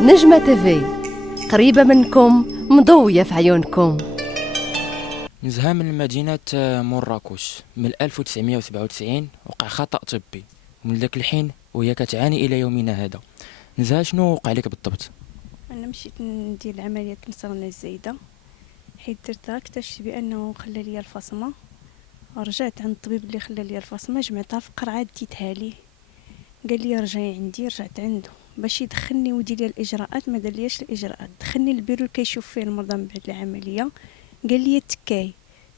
نجمة تيفي قريبة منكم، مضوية في عيونكم. نزهة من مدينة مراكش من 1997 وقع خطأ طبي، ومن ذاك الحين وهي كتعاني إلى يومنا هذا. نزهة شنو وقع لك بالضبط؟ انا مشيت ندير العمليه المصرانه الزايده، حيت درتها اكتشفت بانه خلى لي الفصمه. رجعت عند الطبيب اللي خلى لي الفصمه، جمعتها في قرعه ديتها ليه، قال لي رجعي عندي. رجعت عنده باش يدخلني ويدير لي الاجراءات، ما دارليش الاجراءات. دخلني للبيرو اللي كيشوف فيه المرضى من بعد العمليه، قال لي تكاي.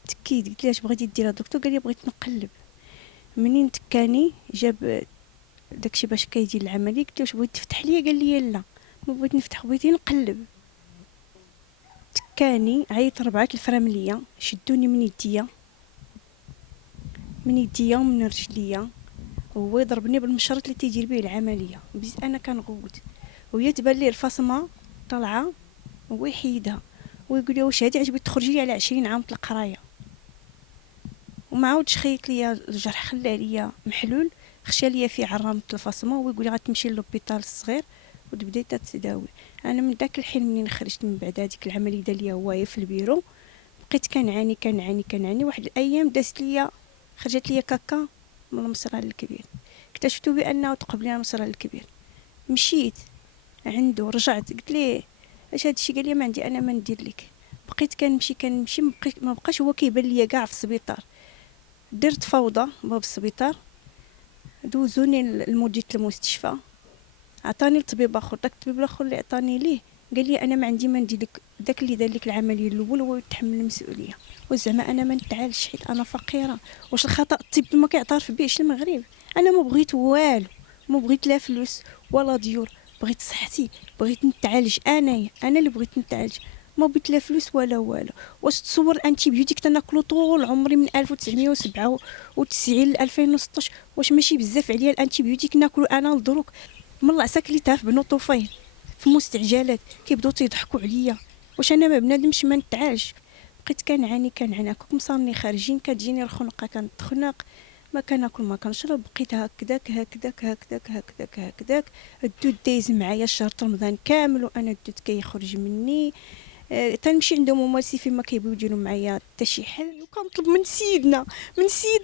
تكيت، قلت له اش بغيتي ديرها دكتور؟ قال لي بغيت نقلب. منين تكاني جاب داكشي باش كيدير العمليه، قلت له واش بغيت تفتح ليا؟ قال لي لا، ما بغيت نفتح، بغيتي نقلب. تكاني، عيط 4 الفرامليه، شدوني من يديا ومن رجليا، وهو يضربني بالمشرط اللي تيدير به العمليه. بديت انا كنغوت، وهي تبان ليه الفصمه طالعه، هو يحيدها ويقول لي واش هادي عجبك تخرجي لي على 20 عام في القرايه. وما عاودش خيط ليا الجرح، خلاه ليا محلول، خشى ليا فيه عرامه الفصمه، ويقول لي غتمشي للوبيطال الصغير وتبداي تتداوي. انا من داك الحين منين خرجت من بعد هذيك العمليه دار ليا هوايه في البيرو، بقيت كنعاني. واحد الايام دازت ليا، خرجت ليا كاكا من المصران الكبير، اكتشفت بانه تقبل لي المصران الكبير. مشيت عنده، رجعت قلت ليه اش هادشي؟ قال لي ما عندي انا ما ندير لك. بقيت كنمشي ما بقاش هو كيبان ليا كاع في السبيطار. درت فوضى باب السبيطار، دوزوني لمدير المستشفى، عطاني الطبيب اخر. داك الطبيب الاخر اللي عطاني ليه قال لي انا ما عندي ما ندير لك، داك اللي دار لك العمليه الاول هو يتحمل المسؤوليه. وزعما انا ما نتعالجش حيت انا فقيره. واش الخطا الطبي ما كيعترف بهش المغرب؟ انا ما بغيت والو، ما بغيت لا فلوس ولا ديور، بغيت صحتي، بغيت نتعالج. انا اللي بغيت نتعالج، ما بغيت لا فلوس ولا والو. واش تصور الانتيبيوتيك تناكلو طول عمري من 1997 ل 2016؟ واش ماشي بزاف عليا الانتيبيوتيك ناكلو انا لدروك؟ من العساك اللي تاف بنو طوفين في مستعجلات كيبداو تيضحكوا عليا. واش انا ما بنادمش ما نتعالج؟ بقيت كنعاني هكاك، مصارني خارجين، كتجيني الخنقه، كنتخنق، ما كناكل ما كنشرب. بقيت هكذاك الدود دايز معايا شهر رمضان كامل وانا الدود كيخرج مني. تنمشي عندهم ممارسي فيما كيبغيو يديروا معايا حتى شي حل. وكنطلب من سيدنا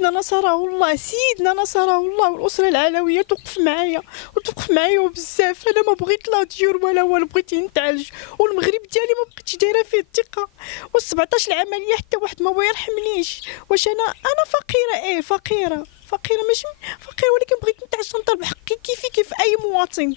نصره الله، سيدنا نصره الله والاسره العلويه توقف معايا بزاف. انا ما بغيت لا ديور ولا والو، بغيت نتعالج، والمغرب ديالي ما بقيتش دايره فيه الثقه. و17 العمليه حتى واحد ما بغى يرحمنيش. واش انا فقيره؟ فقيره ماشي فقيره، ولكن بغيت نتعالج، نطلب حقي كيف اي مواطن.